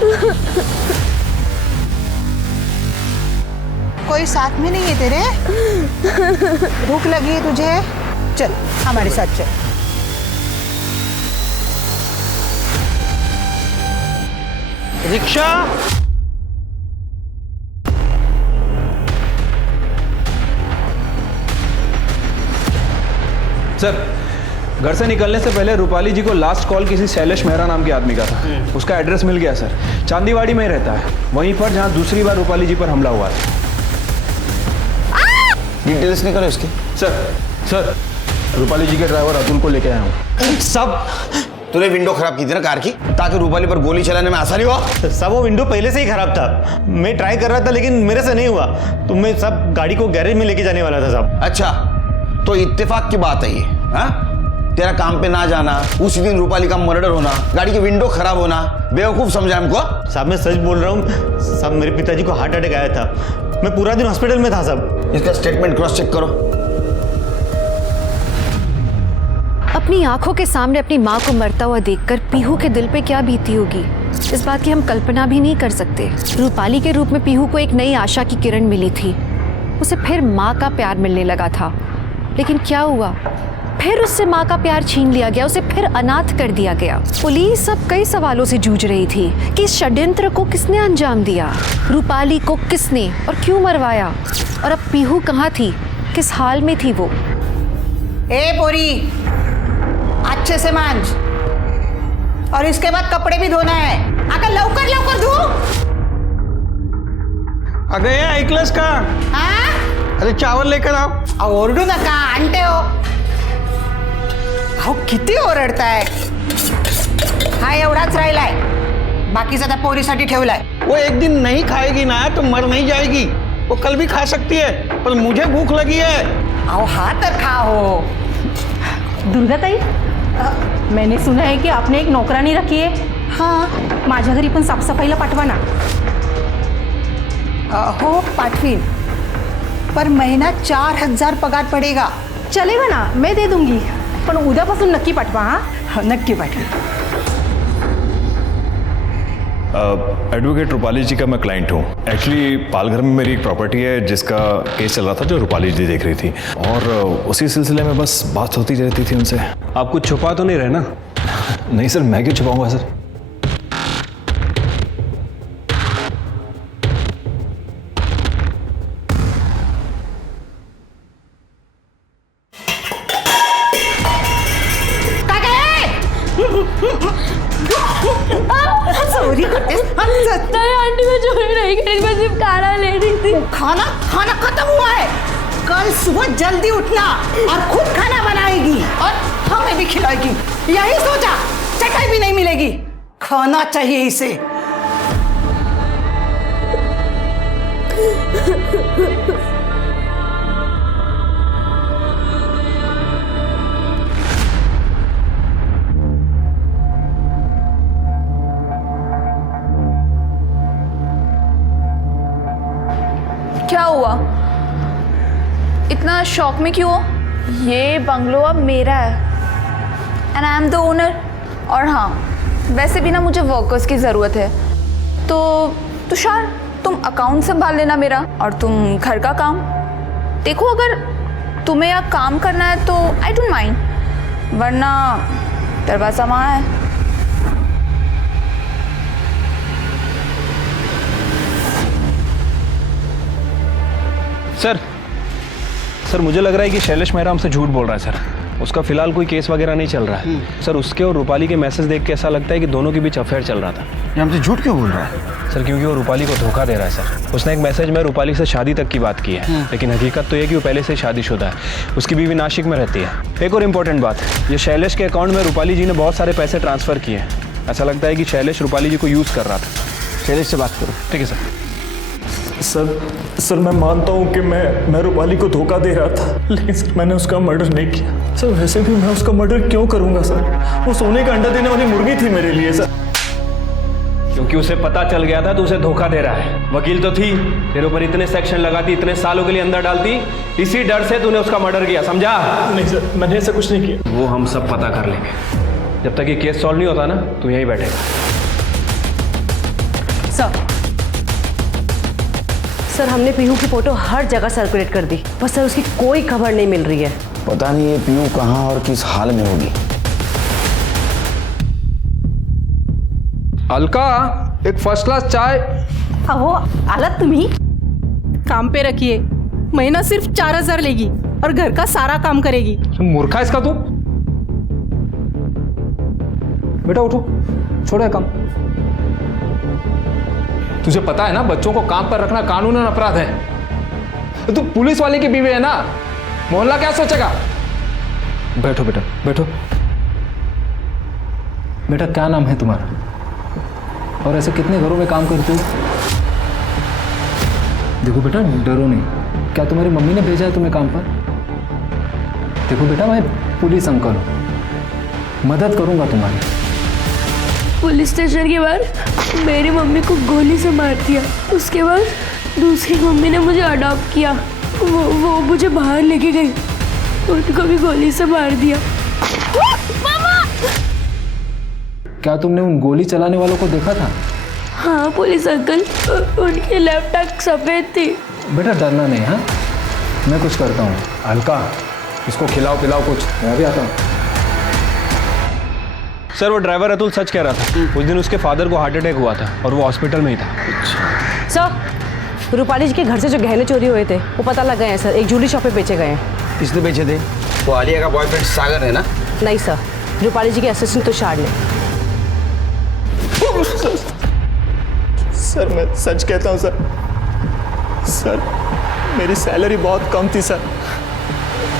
कोई साथ में नहीं है तेरे? भूख लगी है तुझे? चल हमारे साथ चल। रिक्शा। सर घर से निकलने से पहले रूपाली जी को लास्ट कॉल किसी शैलेश मेहरा नाम के आदमी का था। उसका एड्रेस मिल गया सर, चांदीवाड़ी में ही रहता है, वहीं पर जहां दूसरी बार रूपाली जी पर हमला हुआ था। डिटेल्स निकालो इसके। सर रूपाली जी के ड्राइवर अतुल को लेके आया हूँ। सब तूने विंडो खराब की थी ना कार की, ताकि रूपाली पर गोली चलाने में आसानी हो। साहब वो विंडो पहले से ही खराब था, मैं ट्राई कर रहा था लेकिन मेरे से नहीं हुआ, तो मैं सब गाड़ी को गैरेज में लेके जाने वाला था साहब। अच्छा, तो इत्तेफाक की बात है ये? हाँ, तेरा काम पे ना जाना, उसी दिन रूपाली का मर्डर होना, गाड़ी की विंडो खराब होना, बेवकूफ समझा हमको? साहब मैं सच बोल रहा हूँ साहब, मेरे पिताजी को हार्ट अटैक आया था, मैं पूरा दिन हॉस्पिटल में था साहब। इसका स्टेटमेंट क्रॉस चेक करो। अपनी आंखों के सामने अपनी माँ को मरता हुआ देखकर पीहू के दिल पे क्या बीती होगी, इस बात की हम कल्पना भी नहीं कर सकते। रूपाली के रूप में पीहू को एक नई आशा की किरण मिली थी, उसे फिर माँ का प्यार मिलने लगा था, लेकिन क्या हुआ? फिर उससे माँ का प्यार छीन लिया गया, उसे फिर अनाथ कर दिया गया। पुलिस अब कई सवालों से जूझ रही थी कि इस षड्यंत्र को किसने अंजाम दिया, रूपाली को किसने और क्यों मरवाया, और अब पीहू कहाँ थी, किस हाल में थी वो? ए पोरी, अच्छे से मांझ, और इसके बाद कपड़े भी धोना है। अगर लवकर लवकर धो। अगं हे ऐकलंस का? अरे चावल लेकर आओ. ओरडू नका, आणते हो. अहो किती ओरडताय. हा एवढाच राहिलाय, बाकीचा त्या पोरीसाठी ठेवलाय. वो एक दिन नहीं खाएगी ना तो मर नहीं जाएगी, वो कल भी खा सकती है, पर मुझे भूख लगी है. अहो हा तर खा हो. दुर्गा ताई, मैंने सुना है कि आपने एक नौकरानी रखी है. हाँ, माझ्या घरी पण साफसफाईला पाठवा ना. हो पाठवीन, पर महीना 4000 पगार पडेगा. चलेगा ना, मैं दे दूंगी, पण उद्यापासून नक्की पाठवा. हाँ नक्की पाठवी. एडवोकेट रूपाली जी का मैं क्लाइंट हूँ. एक्चुअली पालघर में मेरी एक प्रॉपर्टी है जिसका केस चल रहा था, जो रूपाली जी देख रही थी, और उसी सिलसिले में बस बात होती रहती थी उनसे. आप कुछ छुपा तो नहीं रहे ना? नहीं सर, मैं क्यों छुपाऊंगा सर. चोरी करते नहीं आंटी, मैं चोरी नहीं करी, मैं सिर्फ खाना ले रही थी. खाना खाना खत्म हुआ है. कल सुबह जल्दी उठना और खुद खाना बनाएगी और हमें भी खिलाएगी. यही सोचा, चटाई भी नहीं मिलेगी. खाना चाहिए इसे. क्या हुआ? इतना शॉक में क्यों हो? ये बंगलो अब मेरा है and I am the owner. और हाँ, वैसे भी ना मुझे वर्कर्स की ज़रूरत है. तो तुषार, तुम अकाउंट संभाल लेना मेरा, और तुम घर का काम देखो. अगर तुम्हें यहाँ काम करना है तो आई डोंट माइंड, वरना दरवाज़ा वहाँ है. सर मुझे लग रहा है कि शैलेश मेहरा हमसे झूठ बोल रहा है सर. उसका फिलहाल कोई केस वगैरह नहीं चल रहा है सर. उसके और रूपाली के मैसेज देख के ऐसा लगता है कि दोनों के बीच अफेयर चल रहा था. ये हमसे झूठ क्यों बोल रहा है सर? क्योंकि वो रूपाली को धोखा दे रहा है सर. उसने एक मैसेज में रूपाली से शादी तक की बात की है, लेकिन हकीकत तो ये कि वो पहले से ही शादीशुदा है. उसकी बीवी नासिक में रहती है. एक और इम्पोर्टेंट बात, ये शैलेश के अकाउंट में रूपाली जी ने बहुत सारे पैसे ट्रांसफ़र किए हैं. ऐसा लगता है कि शैलेश रूपाली जी को यूज़ कर रहा था. शैलेश से बात करो. ठीक है सर. सर मैं मानता हूँ कि मैं रूपाली को धोखा दे रहा था, लेकिन सर मैंने उसका मर्डर नहीं किया. सर वैसे भी मैं उसका मर्डर क्यों करूँगा सर? वो सोने का अंडा देने वाली मुर्गी थी मेरे लिए सर. क्योंकि उसे पता चल गया था तो उसे धोखा दे रहा है. वकील तो थी, तेरे ऊपर इतने सेक्शन लगाती, इतने सालों के लिए अंदर डालती, इसी डर से तूने उसका मर्डर किया, समझा? नहीं सर, मैंने ऐसा कुछ नहीं किया. वो हम सब पता कर लेंगे. जब तक ये केस सॉल्व नहीं होता ना, तू यहीं बैठेगा. सर हमने पीहू की फोटो हर जगह सर्कुलेट कर दी, पर सर उसकी कोई खबर नहीं मिल रही है. पता नहीं ये पीहू कहाँ और किस हाल में होगी. अलका, एक फर्स्ट क्लास चाय. अहो आलात तुम्ही? काम पे रखिए, महीना सिर्फ 4000 लेगी और घर का सारा काम करेगी. मूर्खा इसका तू. बेटा उठो, छोड़ो काम. तुझे पता है ना, बच्चों को काम पर रखना कानूनन अपराध है. तू पुलिस वाले की बीवी है ना, मोहल्ला क्या सोचेगा? बैठो बेटा, बैठो. बेटा क्या नाम है तुम्हारा और ऐसे कितने घरों में काम करते हो? देखो बेटा डरो नहीं, क्या तुम्हारी मम्मी ने भेजा है तुम्हें काम पर? देखो बेटा मैं पुलिस अंकल हूँ, मदद करूँगा तुम्हारी। पुलिस स्टेशन के बाहर मेरी मम्मी को गोली से मार दिया, उसके बाद दूसरी मम्मी ने मुझे अडॉप्ट किया, वो मुझे बाहर लेके गई, उनको भी गोली से मार दिया। क्या तुमने उन गोली चलाने वालों को देखा था? हाँ पुलिस अंकल, उनकी लेफ्ट आंख सफ़ेद थी। बेटा डरना नहीं, हाँ मैं कुछ करता हूँ। हल्का इसको खिलाओ पिलाओ कुछ, मैं अभी आता हूँ। सर वो ड्राइवर अतुल सच कह रहा था, उस दिन उसके फादर को हार्ट अटैक हुआ था और वो हॉस्पिटल में ही था। सर रूपाली जी के घर से जो गहने चोरी हुए थे वो पता लग गए हैं सर, एक ज्वेलरी शॉप पे बेचे गए हैं। किसने बेचे थे? वो आलिया का बॉयफ्रेंड सागर है ना? नहीं सर, रूपाली जी के असिस्टेंट तुषार ने। सर मैं सच कहता हूँ सर मेरी सैलरी बहुत कम थी सर,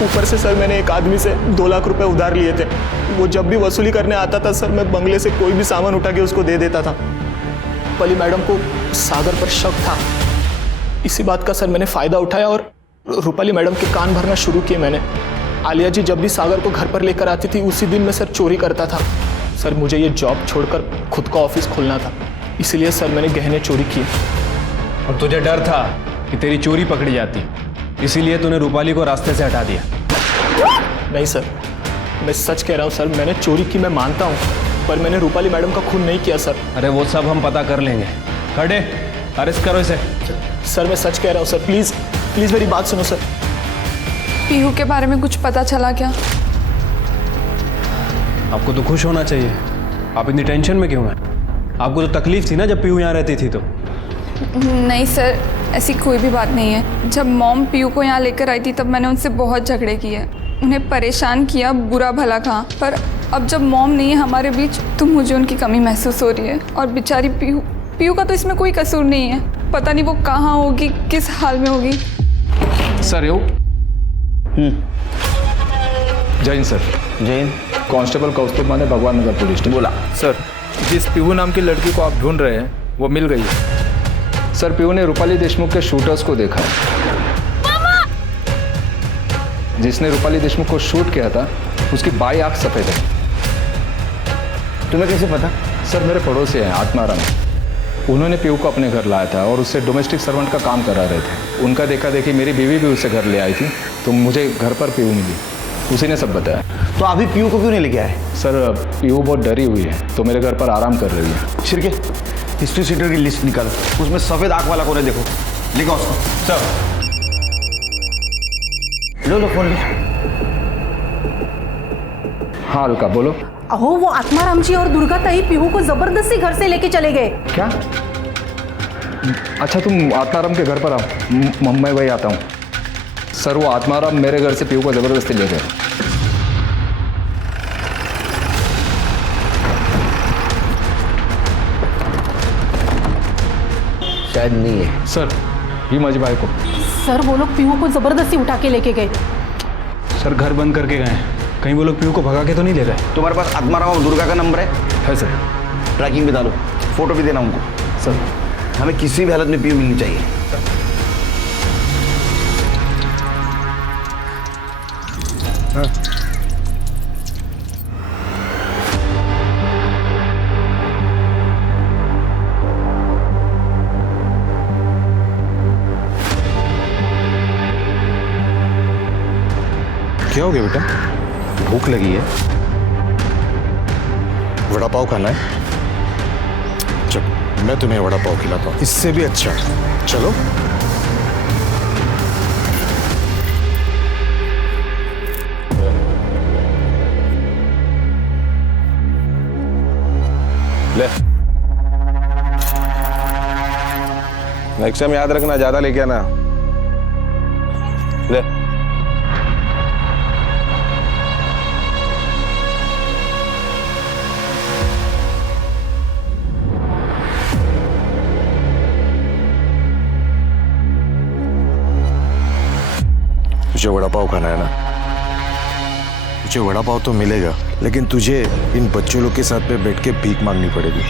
ऊपर से सर मैंने एक आदमी से 2 लाख रुपए उधार लिए थे। वो जब भी वसूली करने आता था सर, मैं बंगले से कोई भी सामान उठा के उसको दे देता था। रूपाली मैडम को सागर पर शक था, इसी बात का सर मैंने फ़ायदा उठाया और रूपाली मैडम के कान भरना शुरू किए मैंने। आलिया जी जब भी सागर को घर पर लेकर आती थी उसी दिन मैं सर चोरी करता था। सर मुझे ये जॉब छोड़कर खुद का ऑफिस खोलना था, इसलिए सर मैंने गहने चोरी किए। और तुझे डर था कि तेरी चोरी पकड़ी जाती, इसीलिए तूने रूपाली को रास्ते से हटा दिया? नहीं सर, मैं सच कह रहा हूँ सर, मैंने चोरी की मैं मानता हूँ, पर मैंने रूपाली मैडम का खून नहीं किया सर। अरे वो सब हम पता कर लेंगे, खड़े अरेस्ट करो इसे। सर मैं सच कह रहा हूँ सर, प्लीज़ प्लीज़ मेरी बात सुनो सर। पीहू के बारे में कुछ पता चला क्या? आपको तो खुश होना चाहिए, आप इतनी टेंशन में क्यों हैं? आपको तो तकलीफ थी ना जब पीहू यहाँ रहती थी तो। नहीं सर, ऐसी कोई भी बात नहीं है। जब मॉम पीहू को यहाँ लेकर आई थी तब मैंने उनसे बहुत झगड़े किए, उन्हें परेशान किया, बुरा भला कहा, पर अब जब मॉम नहीं है हमारे बीच तो मुझे उनकी कमी महसूस हो रही है। और बेचारी पीहू का तो इसमें कोई कसूर नहीं है, पता नहीं वो कहाँ होगी, किस हाल में होगी। सर यो जय हिंद सर। जय हिंद। कांस्टेबल कौस्तुभ माने भगवान नगर पुलिस स्टेशन। बोला सर, जिस पीहू नाम की लड़की को आप ढूंढ रहे हैं वो मिल गई है। सर पीहू ने रूपाली देशमुख के शूटर्स को देखा है। जिसने रूपाली देशमुख को शूट किया था उसकी बाई आंख सफेद है। तुम्हें कैसे पता? सर मेरे पड़ोसी हैं आत्माराम, उन्होंने पीहू को अपने घर लाया था और उससे डोमेस्टिक सर्वेंट का काम करा रहे थे। उनका देखा देखी मेरी बीवी भी उससे घर ले आई थी, तो मुझे घर पर पीहू मिली, उसी ने सब बताया। तो अभी पीहू को क्यों नहीं लेके आए? सर पीहू बहुत डरी हुई है तो मेरे घर पर आराम कर रही है। शिरके हिस्ट्री सीटर की लिस्ट निकाल, उसमें सफेद आंख वाला कौन है देखो, लिखो उसको। सर लो फोन लो। हाँ अलका बोलो। अहो वो आत्माराम जी और दुर्गा ताई पीहू को जबरदस्ती घर से लेके चले गए। क्या? अच्छा तुम आत्माराम के घर पर आओ, मैं वही आता हूँ। सर वो आत्माराम मेरे घर से पीहू को जबरदस्ती ले गए। शायद नहीं है सर, ये माझी भाई को। सर वो लोग पीहू को जबरदस्ती उठा के लेके गए। सर घर बंद करके गए, कहीं वो लोग पीहू को भगा के तो नहीं ले गए? तुम्हारे पास आत्माराम और दुर्गा का नंबर है सर। ट्रैकिंग भी डालो, फोटो भी देना उनको। सर हमें किसी भी हालत में पीहू मिलनी चाहिए। हाँ। क्या हो गया बेटा? भूख लगी है? वड़ा पाव खाना है? चलो मैं तुम्हें वड़ा पाव खिलाता हूँ, इससे भी अच्छा। चलो ले, नेक्स्ट टाइम याद रखना, ज्यादा लेके आना। ले तुझे वड़ा पाव खाना है ना? मुझे वड़ा पाव तो मिलेगा, लेकिन तुझे इन बच्चों लोग के साथ में बैठ के भीख मांगनी पड़ेगी।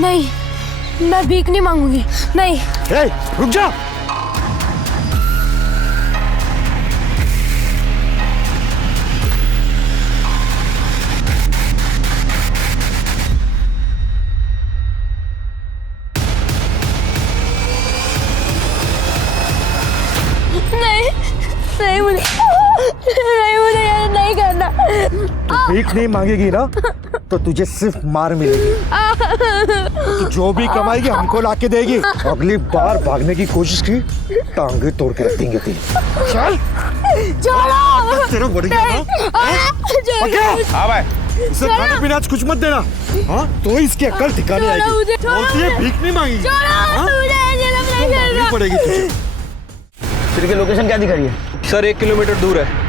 नहीं, मैं भीख नहीं मांगूंगी, नहीं। ए, रुक जा। नहीं मुझे ये नहीं करना। तू भीख नहीं मांगेगी ना तो तुझे सिर्फ मार मिलेगी। तू जो भी कमाएगी हमको लाके देगी। अगली बार भागने की कोशिश की टांगे तोड़ के रख देंगे तेरी। चल छोड़ो। तेरा बढ़िया हाँ भाई, इसे खाना पीना आज कुछ मत देना। हाँ तो इसकी अकल ठिकाने आएगी। बोलती है भीख नहीं मांगी, मांगनी पड़ेगी तुझे। फिर की लोकेशन क्या दिखा रही है? सर 1 किलोमीटर दूर है।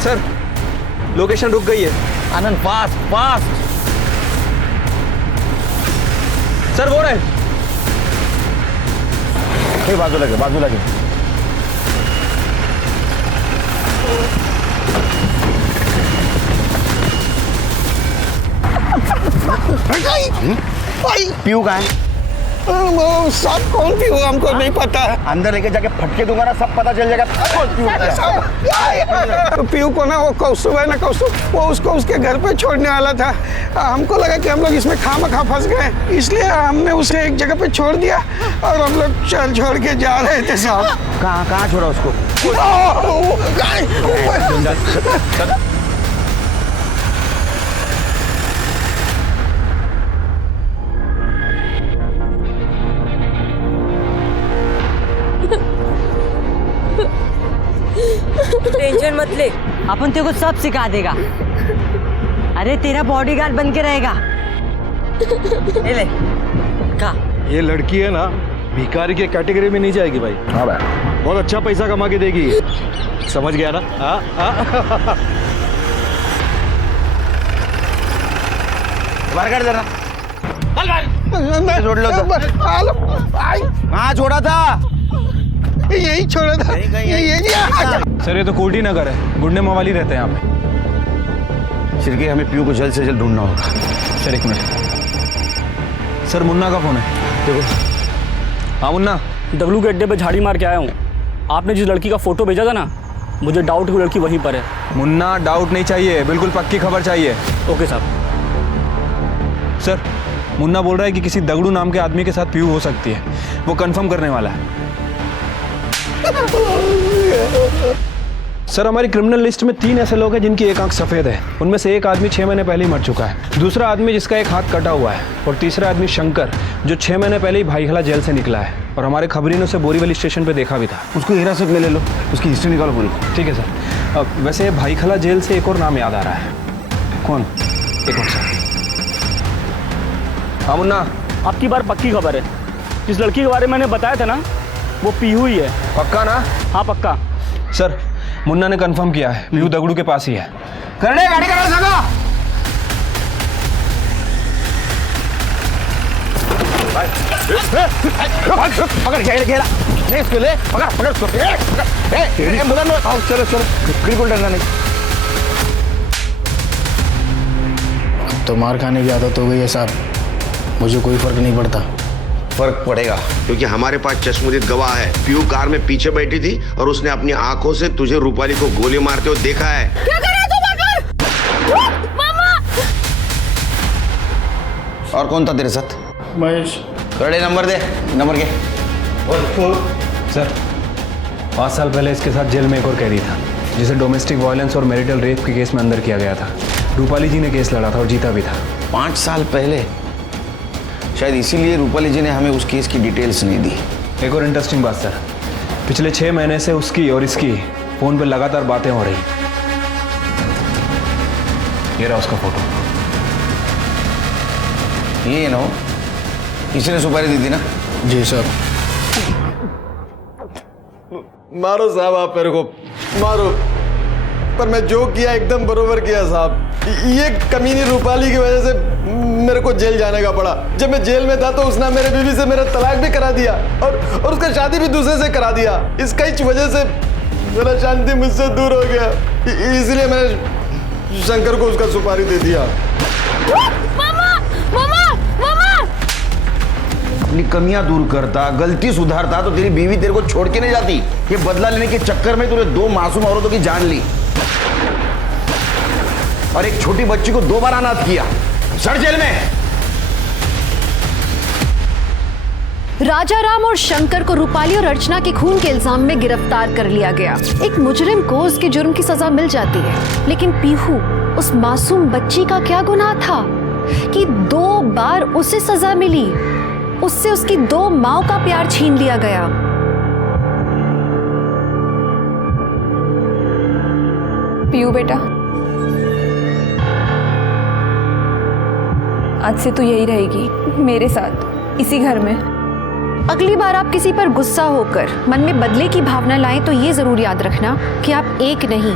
सर लोकेशन रुक गई है। आनंद फास्ट फास्ट। सर वो रहे। बाजू लगे बाजू लगे। पीयू कहाँ है? वो सब कौन पीयू हमको नहीं पता है। अंदर लेके जाके फटके दूंगा ना, सब पता चल जाएगा कौन पीयू है। तो पीयू को ना वो कौसुब है ना, कौसुब वो उसको उसके घर पे छोड़ने वाला था। हमको लगा कि हम लोग इसमें खामखा फंस गए, इसलिए हमने उसे एक जगह पे छोड़ दिया और हम लोग चल छोड़ के जा रहे थे साहब। कहाँ छोड़ा उसको? टेंशन मत ले, अपन तेरे को सब सिखा देगा। अरे तेरा बॉडीगार्ड बन के रहेगा। ले का ये लड़की है ना भिखारी के कैटेगरी में नहीं जाएगी भाई। हाँ भाई, बहुत अच्छा पैसा कमा के देगी। समझ गया ना? बाहर कर देना। छोड़ लो तो। हाँ छोड़ा था, यही छोड़ा था। सर ये तो कोटी नगर है, गुंडे मवाली रहते हैं यहाँ पे। सिरके हमें पीयू को जल्द से जल्द ढूंढना होगा। Sir 1 minute. सर मुन्ना का फोन है, देखो। हाँ मुन्ना, डब्लू के अड्डे पे झाड़ी मार के आया हूँ। आपने जिस लड़की का फोटो भेजा था ना, मुझे डाउट है वो लड़की वहीं पर है। मुन्ना डाउट नहीं चाहिए, बिल्कुल पक्की खबर चाहिए। ओके साहब। सर मुन्ना बोल रहा है कि किसी दगड़ू नाम के आदमी के साथ पीयू हो सकती है, वो कंफर्म करने वाला है। सर हमारी क्रिमिनल लिस्ट में 3 ऐसे लोग हैं जिनकी एक आंख सफेद है। उनमें से एक आदमी 6 महीने पहले ही मर चुका है, दूसरा आदमी जिसका एक हाथ कटा हुआ है, और तीसरा आदमी शंकर जो 6 महीने पहले ही भाईखला जेल से निकला है, और हमारे खबरी ने उसे बोरीवली स्टेशन पे देखा भी था। उसको हिरासत में ले लो, उसकी हिस्ट्री निकालो पूरी। ठीक है सर। वैसे भाईखला जेल से एक और नाम याद आ रहा है। कौन? एक और सर। हाँ मुन्ना, आपकी बार पक्की खबर है। जिस लड़की के बारे में मैंने बताया था ना, वो पीहू ही है। पक्का ना? हाँ पक्का। सर मुन्ना ने कंफर्म किया है, पीहू दगड़ू के पास ही है। करने गाड़ी करो सगा। पकड़ घेरा नहीं इसको ले, पकड़ उसको। चलो चलो, बिल्कुल डरना नहीं। तो मार खाने की आदत हो गई है साहब, मुझे कोई फर्क नहीं पड़ता। फर्क पड़ेगा क्योंकि हमारे पास चश्मदीद गवाह है। पीयू कार में पीछे बैठी थी और उसने अपनी आंखों से तुझे रूपाली को गोली मारते हुए देखा है। क्या कर रहा है तू? मामा! और कौन था तेरे साथ? महेश। करड़े नंबर दे, नंबर के। सर 5 साल पहले इसके साथ जेल में एक और कैदी था, जिसे डोमेस्टिक वायलेंस और मैरिटल रेप के केस में अंदर किया गया था। रूपाली जी ने केस लड़ा था और जीता भी था। 5 साल पहले? शायद इसीलिए रूपाली जी ने हमें उस केस की डिटेल्स नहीं दी। एक और इंटरेस्टिंग बात सर, पिछले 6 महीने से उसकी और इसकी फोन पे लगातार बातें हो रही। ये रहा उसका फोटो। ये ना हो, किसी ने सुपारी दी थी ना? जी सर। मारो साहब, आप मेरे को मारो, पर मैं जो किया एकदम बरोबर किया साहब। ये कमीनी रूपाली की वजह से मेरे को जेल जाने का पड़ा। जब मैं जेल में था तो उसने मेरे बीवी से मेरा तलाक भी करा दिया और उसका शादी भी दूसरे से करा दिया। इसका ही वजह से मेरा शांति मुझसे दूर हो गया, इसलिए मैंने शंकर को उसका सुपारी दे दिया। मामा मामा मामा अपनी कमियां दूर करता, गलती सुधारता तो तेरी बीवी तेरे को छोड़ के नहीं जाती। ये बदला लेने के चक्कर में तूने 2 मासूम औरतों की जान ली और एक छोटी बच्ची को 2 बार अनाथ किया। सड़ जेल में। राजाराम और शंकर को रूपाली और अर्चना के खून के इल्जाम में गिरफ्तार कर लिया गया। एक मुजरिम को उसके जुर्म की सजा मिल जाती है, लेकिन पीहू उस मासूम बच्ची का क्या गुनाह था कि 2 बार उसे सजा मिली? उससे उसकी 2 माओं का प्यार छीन लिया गया। पीहू बेटा, आज से तू यही रहेगी मेरे साथ, इसी घर में। अगली बार आप किसी पर गुस्सा होकर मन में बदले की भावना लाएं तो ये जरूर याद रखना कि आप एक नहीं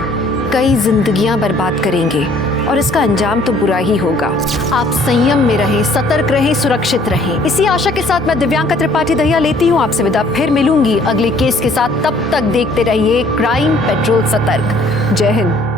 कई जिंदगियां बर्बाद करेंगे और इसका अंजाम तो बुरा ही होगा। आप संयम में रहें, सतर्क रहें, सुरक्षित रहें। इसी आशा के साथ मैं दिव्यांका त्रिपाठी दहिया लेती हूँ आपसे विदा। फिर मिलूंगी अगले केस के साथ। तब तक देखते रहिए क्राइम पेट्रोल सतर्क। जय हिंद।